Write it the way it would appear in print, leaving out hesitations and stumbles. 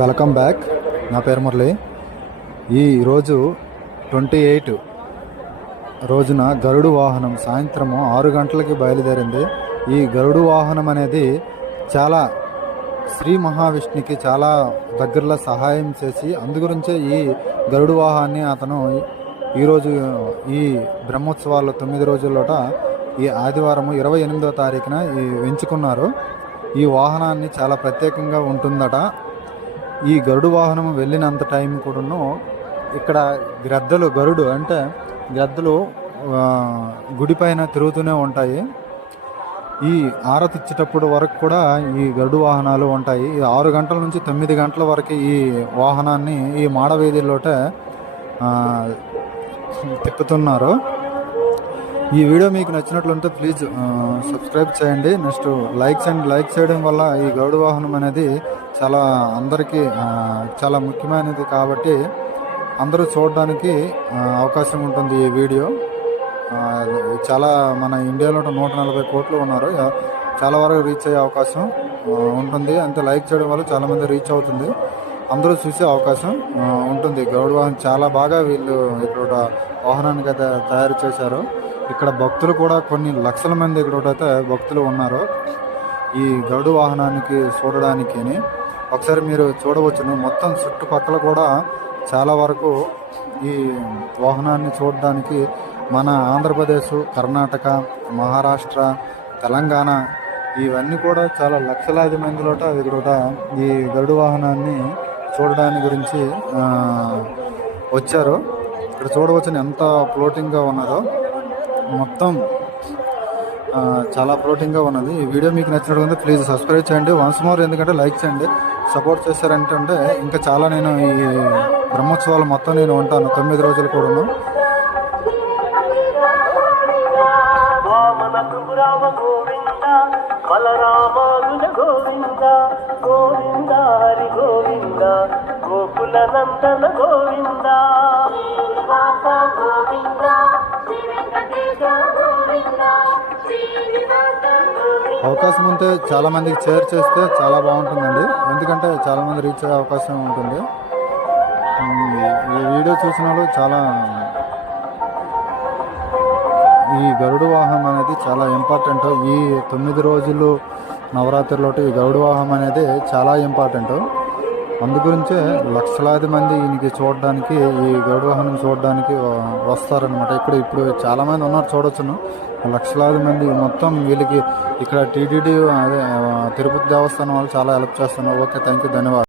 Welcome back. నా పేరు మురళి. ఈరోజు 28 రోజున గరుడు వాహనం సాయంత్రము 6 గంటలకి బయలుదేరింది. ఈ గరుడు వాహనం అనేది చాలా శ్రీ మహావిష్ణుకి చాలా దగ్గరలో సహాయం చేసి అందుగురించే ఈ గరుడు వాహనాన్ని అతను ఈరోజు ఈ బ్రహ్మోత్సవాలు 9 రోజుల్లోట ఈ ఆదివారం 28వ తారీఖున ఎంచుకున్నారు. ఈ వాహనాన్ని చాలా ప్రత్యేకంగా ఉంటుందట. ఈ గరుడు వాహనం వెళ్ళినంత టైం కూడాను ఇక్కడ గ్రద్దలు గరుడు అంటే గ్రద్దలు గుడిపైన తిరుగుతూనే ఉంటాయి. ఈ ఆరతి ఇచ్చేటప్పుడు వరకు కూడా ఈ గరుడు వాహనాలు ఉంటాయి. 6 గంటల నుంచి 9 గంటల వరకు ఈ వాహనాన్ని ఈ మాడవీధిలోట తిప్పుతున్నారు. ఈ వీడియో మీకు నచ్చినట్లుంటే ప్లీజ్ సబ్స్క్రైబ్ చేయండి. నెక్స్ట్ లైక్ చేయడం వల్ల ఈ గరుడు వాహనం అనేది చాలా అందరికీ చాలా ముఖ్యమైనది కాబట్టి అందరూ చూడడానికి అవకాశం ఉంటుంది. ఈ వీడియో చాలా మన ఇండియాలో 140 కోట్లు ఉన్నారు. చాలా వరకు రీచ్ అయ్యే అవకాశం ఉంటుంది. అంతే లైక్ చేయడం వల్ల చాలామంది రీచ్ అవుతుంది, అందరూ చూసే అవకాశం ఉంటుంది. గరుడు వాహనం చాలా బాగా వీళ్ళు ఇక్కడ వాహనానికి అయితే తయారు చేశారు. ఇక్కడ భక్తులు కూడా కొన్ని లక్షల మంది ఇక్కడైతే భక్తులు ఉన్నారు ఈ గరుడు వాహనానికి చూడడానికి. ఒకసారి మీరు చూడవచ్చును. మొత్తం చుట్టుపక్కల కూడా చాలా వరకు ఈ వాహనాన్ని చూడడానికి మన ఆంధ్రప్రదేశ్, కర్ణాటక, మహారాష్ట్ర, తెలంగాణ ఇవన్నీ కూడా చాలా లక్షలాది మందిలోట ఇక్కడ ఈ గరుడు వాహనాన్ని చూడడానికి గురించి వచ్చారు. ఇక్కడ చూడవచ్చును ఎంత ఫ్లోటింగ్గా ఉన్నదో. మొత్తం చాలా ఫ్లోటింగ్గా ఉన్నది. ఈ వీడియో మీకు నచ్చినట్టు ప్లీజ్ సబ్స్క్రైబ్ చేయండి. వన్స్ మోర్ ఎందుకంటే లైక్ చేయండి. సపోర్ట్ చేశారంటే ఇంకా చాలా నేను ఈ బ్రహ్మోత్సవాలు మొత్తం నేను ఉంటాను 9 రోజులు కూడాను. అవకాశం ఉంటే చాలా మందికి షేర్ చేస్తే చాలా బాగుంటుందండి. ఎందుకంటే చాలా మంది రీచ్ అయ్యే అవకాశం ఉంటుంది. ఈ వీడియో చూసిన వాళ్ళు చాలా ఈ గరుడు వాహనం అనేది చాలా ఇంపార్టెంట్. ఈ 9 రోజులు నవరాత్రిలో ఈ గరుడు వాహనం అనేది చాలా ఇంపార్టెంట్. అందుగురించే లక్షలాది మంది ఈయనకి చూడడానికి ఈ గరుడు వాహనం చూడడానికి వస్తారనమాట. ఇప్పుడు చాలామంది ఉన్నారు చూడొచ్చును. లక్షలాది మంది మొత్తం వీళ్ళకి ఇక్కడ టీటీడీ అదే తిరుపతి దేవస్థానం వాళ్ళు చాలా హెల్ప్ చేస్తున్నారు. ఓకే, థ్యాంక్ యూ, ధన్యవాదాలు.